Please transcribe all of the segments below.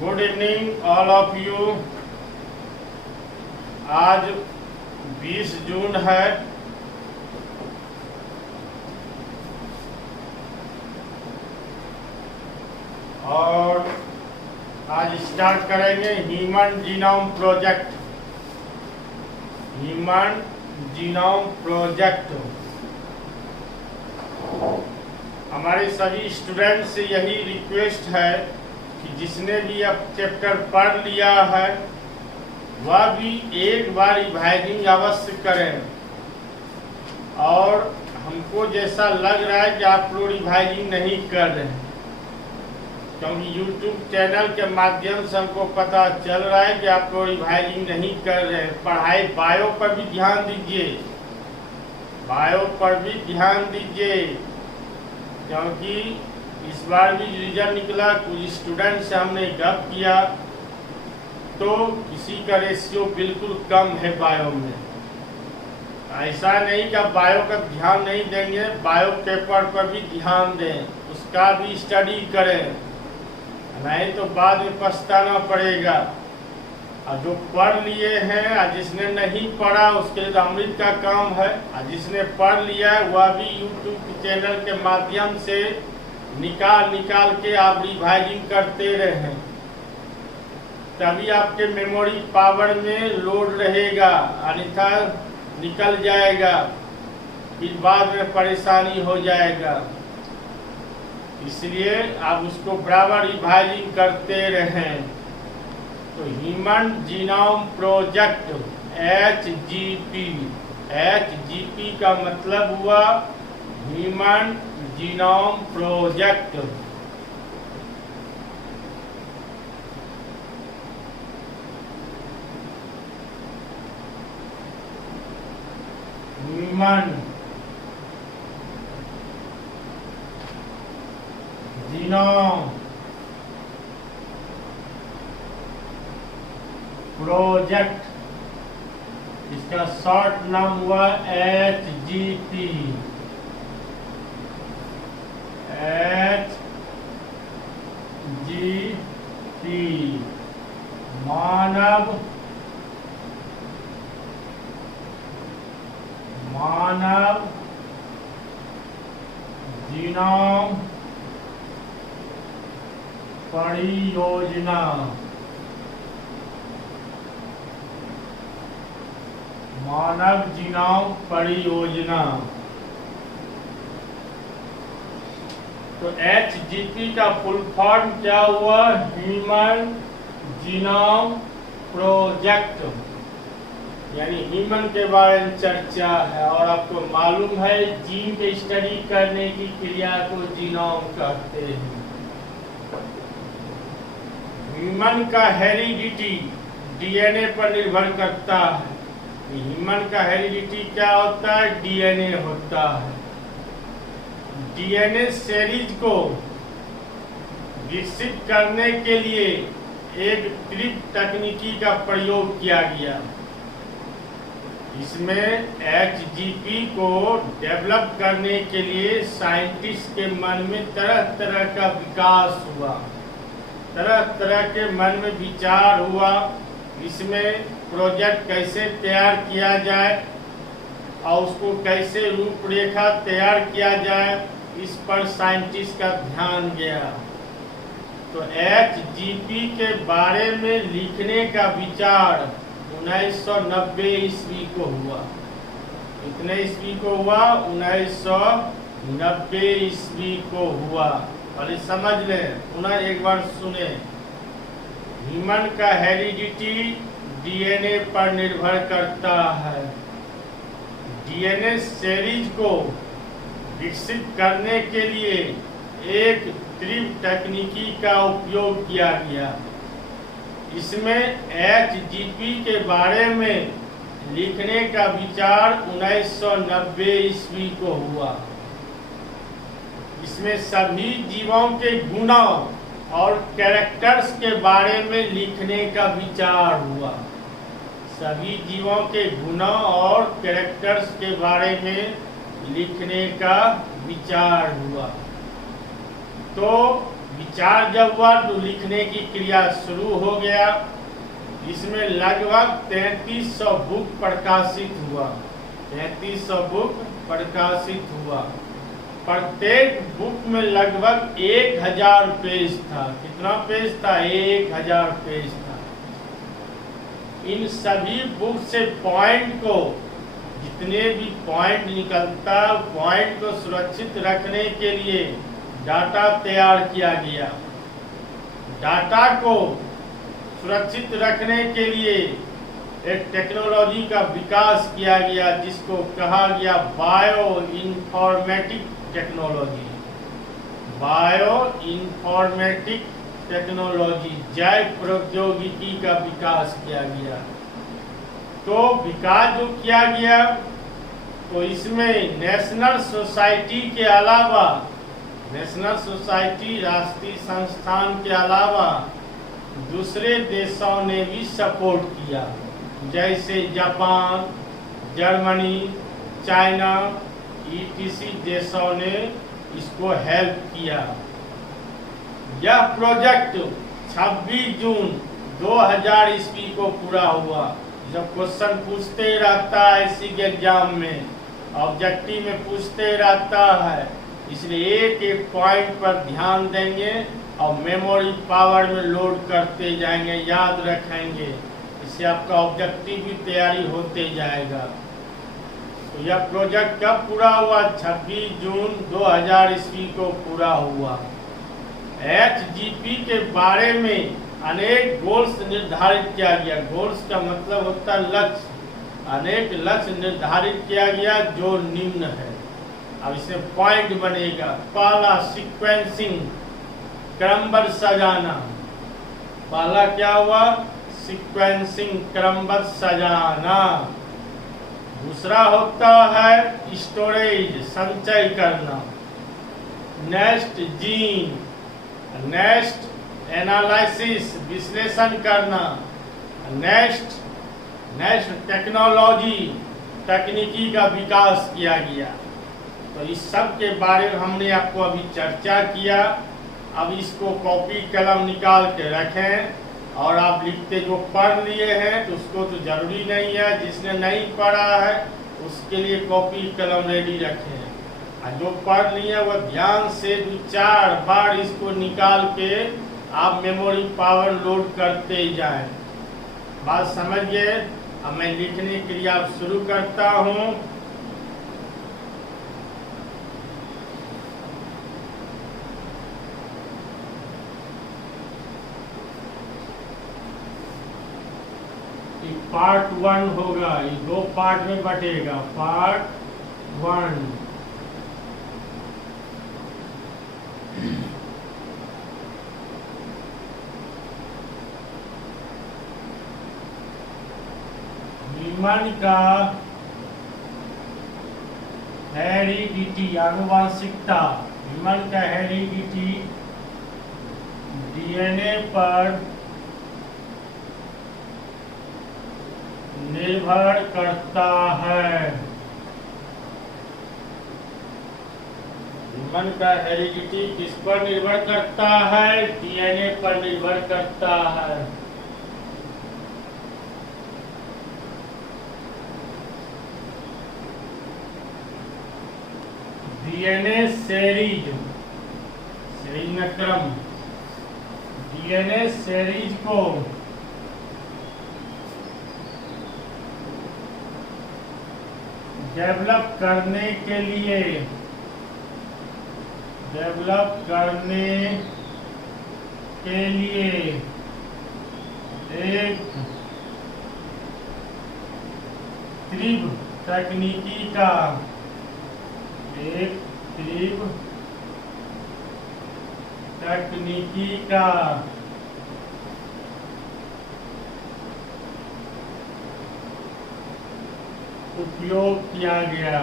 Good evening all of you. आज 20 जून है और आज स्टार्ट करेंगे human genome project. Human genome project हमारे सभी स्टूडेंट्स से यही रिक्वेस्ट है कि जिसने भी अब चैप्टर पढ़ लिया है वह भी एक बार रिवाइजिंग अवश्य करें। और हमको जैसा लग रहा है कि आप लोग रिवाइजिंग नहीं कर रहे हैं, क्योंकि YouTube चैनल के माध्यम से हमको पता चल रहा है कि आप लोग रिवाइजिंग नहीं कर रहे हैं। पढ़ाई बायो पर भी ध्यान दीजिए, बायो पर भी ध्यान दीजिए, क्योंकि इस बार भी रिजल्ट निकला। कुछ स्टूडेंट से हमने गप किया तो किसी का रेशियो बिल्कुल कम है बायो में। ऐसा नहीं कि आप बायो का ध्यान नहीं देंगे, बायो पेपर पर भी ध्यान दें, उसका भी स्टडी करें, नहीं तो बाद में पछताना पड़ेगा। और जो पढ़ लिए हैं और जिसने नहीं पढ़ा उसके लिए तो अमृत का काम है। और जिसने पढ़ लिया है वह भी YouTube चैनल के माध्यम से निकाल के आप रिवाइजिंग करते रहें, तभी आपके मेमोरी पावर में लोड रहेगा, अन्यथा निकल जाएगा, फिर बाद में परेशानी हो जाएगा। इसलिए आप उसको बराबर रिवाइजिंग करते रहें। तो ह्यूमन जीनोम प्रोजेक्ट HGP का मतलब हुआ human genome project. Human genome project, इसका शॉर्ट नाम हुआ HGP। मानव जीनोम परियोजना। मानव जीनोम परियोजना। तो HGP का फुल फॉर्म क्या हुआ? ह्यूमन जीनोम प्रोजेक्ट, यानी ह्यूमन के बारे में चर्चा है। और आपको मालूम है जीन के स्टडी करने की क्रिया को जीनोम कहते हैं। ह्यूमन का हेरिडिटी DNA पर निर्भर करता है। ह्यूमन का हेरिडिटी क्या होता है? DNA होता है। DNA सीरीज को विकसित करने के लिए एक क्रिप्ट तकनीकी का प्रयोग किया गया। इसमें HGP को डेवलप करने के लिए साइंटिस्ट के मन में तरह तरह का विकास हुआ, तरह तरह के मन में विचार हुआ। इसमें प्रोजेक्ट कैसे तैयार किया जाए और उसको कैसे रूपरेखा तैयार किया जाए, इस पर साइंटिस्ट का ध्यान गया। तो HGP के बारे में लिखने का विचार 1990 ईस्वी को हुआ। कितने ईस्वी को हुआ? 1990 ईस्वी को हुआ। और समझ लें, पुनः एक बार सुने। ह्यूमन का हेरिडिटी DNA पर निर्भर करता है। DNA सीरीज को विकसित करने के लिए एक क्रिप्ट तकनीकी का उपयोग किया गया। इसमें HGP के बारे में लिखने का विचार 1990 ईस्वी को हुआ। इसमें सभी जीवों के गुणों और कैरेक्टर्स के बारे में लिखने का विचार हुआ। सभी जीवों के गुणों और कैरेक्टर्स के बारे में लिखने का विचार हुआ। तो विचार जब हुआ तो लिखने की क्रिया शुरू हो गया। इसमें लगभग 3300 बुक प्रकाशित हुआ। 3300 बुक प्रकाशित हुआ। प्रत्येक बुक में लगभग 1000 पेज था। कितना पेज था? 1000 पेज था। इन सभी बुक से पॉइंट को, जितने भी पॉइंट निकलता, पॉइंट को सुरक्षित रखने के लिए डाटा तैयार किया गया। डाटा को सुरक्षित रखने के लिए एक टेक्नोलॉजी का विकास किया गया, जिसको कहा गया bioinformatic technology. Bioinformatic technology, जैव प्रौद्योगिकी का विकास किया गया। तो विकास जो किया गया, तो इसमें नेशनल सोसाइटी के अलावा, नेशनल सोसाइटी राष्ट्रीय संस्थान के अलावा दूसरे देशों ने भी सपोर्ट किया, जैसे जापान, जर्मनी, चाइना, ईटीसी देशों ने इसको हेल्प किया। यह प्रोजेक्ट 26 जून 2000 ईस्वी को पूरा हुआ। जब क्वेश्चन पूछते रहता है इसी के एग्जाम में, ऑब्जेक्टिव में पूछते रहता है, इसलिए एक एक पॉइंट पर ध्यान देंगे और मेमोरी पावर में लोड करते जाएंगे, याद रखेंगे। इससे आपका ऑब्जेक्टिव भी तैयारी होते जाएगा। तो यह प्रोजेक्ट कब पूरा हुआ? 26 जून 2000 ईस्वी को पूरा हुआ। HGP के बारे में अनेक गोल्स निर्धारित किया गया। गोल्स का मतलब होता है लक्ष्य। अनेक लक्ष्य निर्धारित किया गया जो निम्न है। अब इसमें पॉइंट बनेगा। पहला, सीक्वेंसिंग, क्रमबद्ध सजाना। पहला क्या हुआ? सीक्वेंसिंग, क्रमबद्ध सजाना। दूसरा होता है स्टोरेज, संचय करना। Next, gene. नेक्स्ट, एनालिसिस, विश्लेषण करना। नेक्स्ट टेक्नोलॉजी, तकनीकी का विकास किया गया। तो इस सब के बारे में हमने आपको अभी चर्चा किया। अब इसको कॉपी कलम निकाल के रखें और आप लिखते, जो पढ़ लिए हैं तो उसको तो जरूरी नहीं है, जिसने नहीं पढ़ा है उसके लिए कॉपी कलम रेडी रखें। और जो पढ़ लिए वह ध्यान से 2-4 बार इसको निकाल के आप मेमोरी पावर लोड करते जाएं। बात समझ गए? अब मैं लिखने के लिए आप शुरू करता हूँ। पार्ट 1 होगा, ये 2 पार्ट में बटेगा। पार्ट 1, ह्यूमन का हेरिडिटी, आनुवांशिकता। ह्यूमन का हेरिडिटी डीएनए पर निर्भर करता है। ह्यूमन का हेरिडिटी किस पर निर्भर करता है? डीएनए पर निर्भर करता है। डीएनए सीरीज, सीरीज में क्रम, डीएनए सीरीज को डेवलप करने के लिए एक तीव्र तकनीकी का उपयोग किया गया।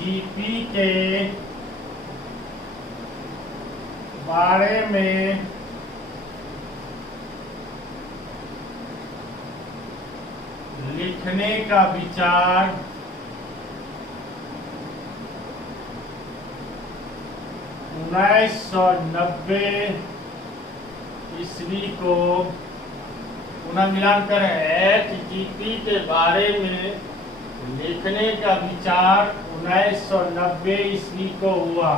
HGP के बारे में लिखने का विचार 1990 ईस्वी को पुनः मिलान करें। HGP के बारे में लिखने का विचार 1990 ईस्वी को हुआ।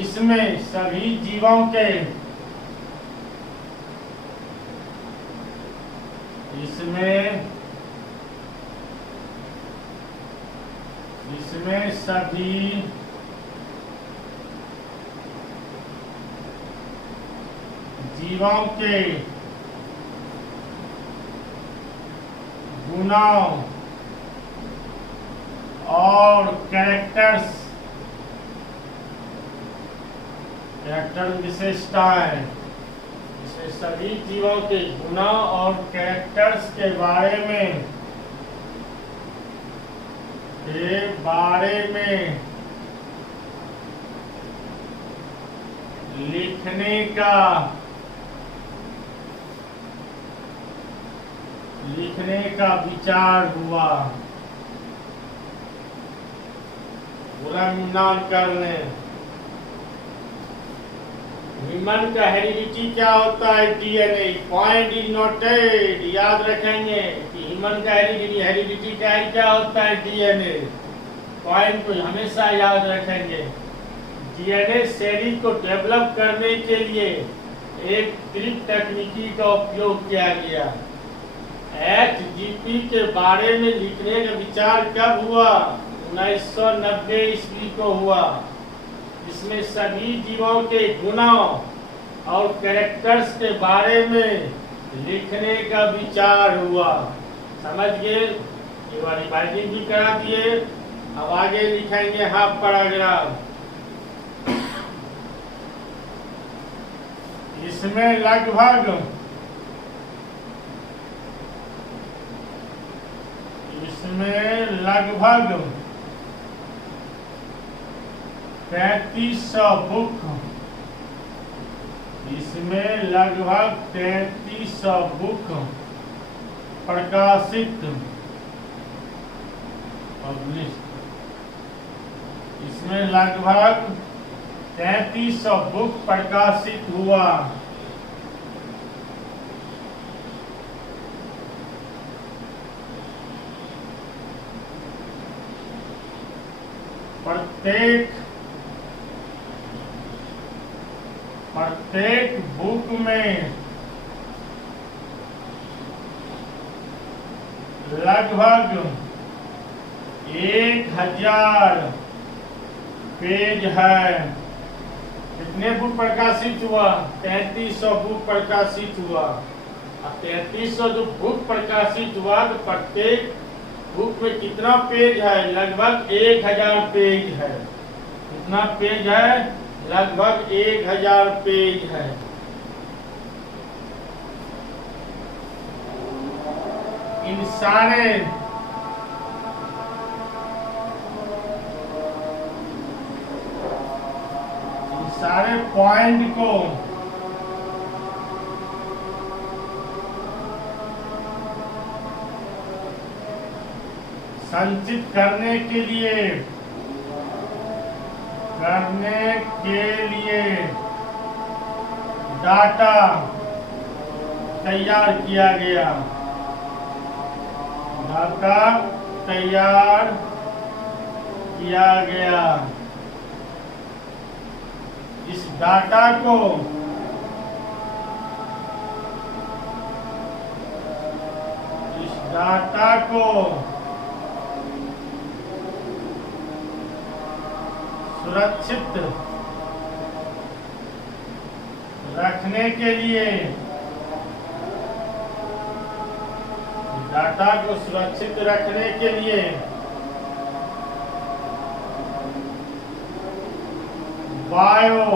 इसमें सभी जीवों के इसमें सभी जीवों के गुणों और कैरेक्टर विशेषताएं, इसे सभी जीवों के गुणों और कैरेक्टर्स के बारे में लिखने का विचार हुआ। गुलाम कर लें। ह्यूमन का हेरिडिटी क्या होता है? DNA। Point is noted. याद रखेंगे कि ह्यूमन का हेरिडिटी क्या होता है? DNA। पॉइंट को हमेशा याद रखेंगे। DNA शरीर को डेवलप करने के लिए एक त्रिक तकनीकी का उपयोग किया गया। HGP के बारे में लिखने का विचार कब हुआ? 1990 ईस्वी को हुआ। इसमें सभी जीवों के गुणों और कैरेक्टर्स के बारे में लिखने का विचार हुआ। समझ गए? एक बार रिवाइजिंग भी करा दिए। अब आगे लिखेंगे हाफ पैराग्राफ। इसमें लगभग 3300 बुक, इसमें लगभग 3300 बुक प्रकाशित इसमें लगभग 3300 बुक प्रकाशित हुआ। प्रत्येक बुक में लगभग 1000 पेज है। कितने बुक प्रकाशित हुआ? 3300 बुक प्रकाशित हुआ। अब 3300 जो बुक प्रकाशित हुआ तो प्रत्येक बुक में कितना पेज है? लगभग 1000 पेज है। कितना पेज है? लगभग 1000 पेज है। इन सारे पॉइंट को संचित करने के लिए डाटा तैयार किया गया। इस डाटा को सुरक्षित रखने के लिए बायो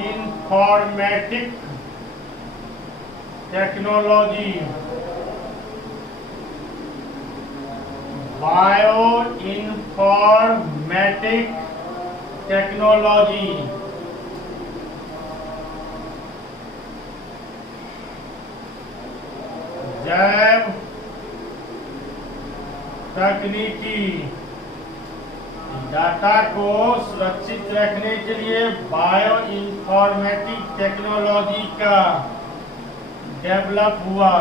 इन्फॉर्मेटिक टेक्नोलॉजी जैव तकनीकी डाटा को सुरक्षित रखने के लिए बायो इन्फॉर्मेटिक टेक्नोलॉजी का डेवलप हुआ।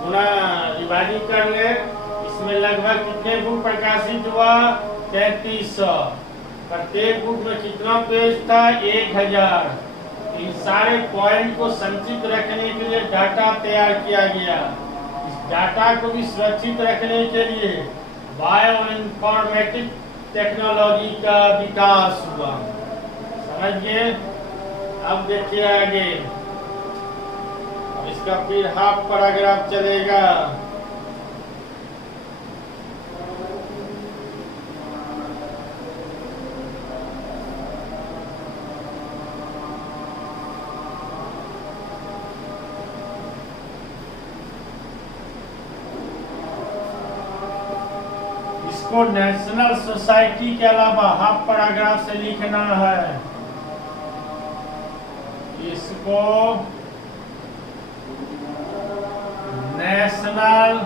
पुनः रिवाइज कर ले, इसमें लगभग कितने बुक प्रकाशित हुआ? 3300। प्रत्येक बुक में कितना पेज था? 1000। इन सारे पॉइंट को संचित रखने के लिए डाटा तैयार किया गया। इस डाटा को भी सुरक्षित रखने के लिए बायो इन्फॉर्मेटिक टेक्नोलॉजी का विकास हुआ। समझिए। अब देखिए आगे, इसका फिर हाफ पैराग्राफ चलेगा। इसको नेशनल सोसाइटी के अलावा हाफ पैराग्राफ से लिखना है। इसको नेशनल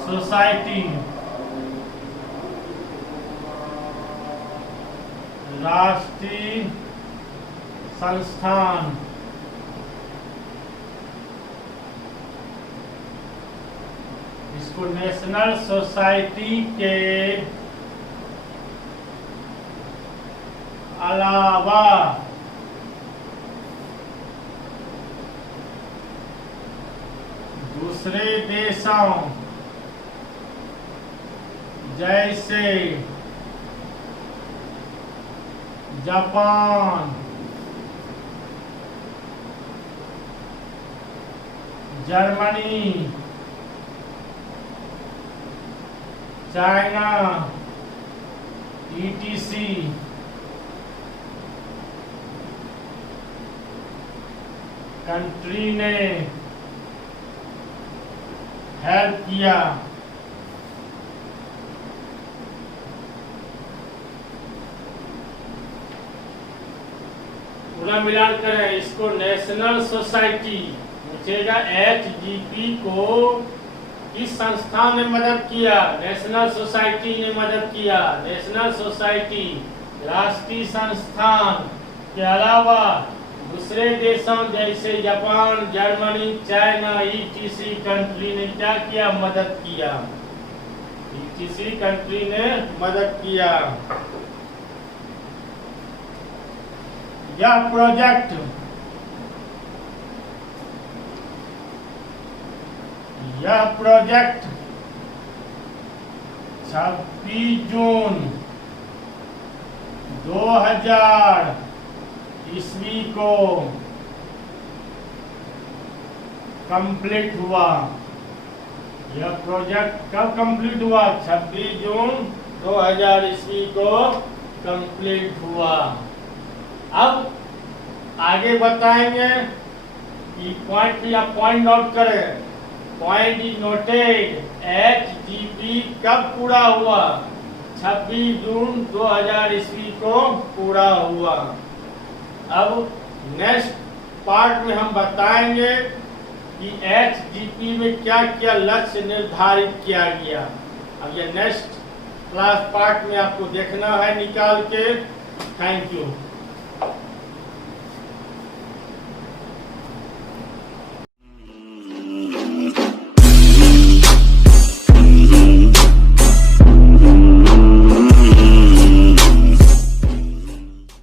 सोसाइटी, राष्ट्रीय संस्थान, इसको नेशनल सोसाइटी के अलावा दूसरे देशों जैसे Japan, Germany, China, ETC, country ने हेल्प किया। पूरा मिलान करें, इसको नेशनल सोसाइटी पूछेगा। HGP को किस संस्थान ने मदद किया? नेशनल सोसाइटी ने मदद किया। नेशनल सोसाइटी राष्ट्रीय संस्थान के अलावा दूसरे देशों जैसे Japan, Germany, China, ETC country ने क्या किया? मदद किया। ETC कंट्री ने मदद किया। यह प्रोजेक्ट यह प्रोजेक्ट 26 जून 2000 ईस्वी को कंप्लीट हुआ। यह प्रोजेक्ट कब कंप्लीट हुआ? 26 जून 2000 ईस्वी को कंप्लीट हुआ। अब आगे बताएंगे कि पॉइंट या पॉइंट नोट करें। Point is noted. HGP कब पूरा हुआ? 26 जून 2000 ईस्वी को पूरा हुआ। अब नेक्स्ट पार्ट में हम बताएंगे कि HGP में क्या क्या लक्ष्य निर्धारित किया गया। अब ये नेक्स्ट क्लास पार्ट में आपको देखना है निकाल के। Thank you.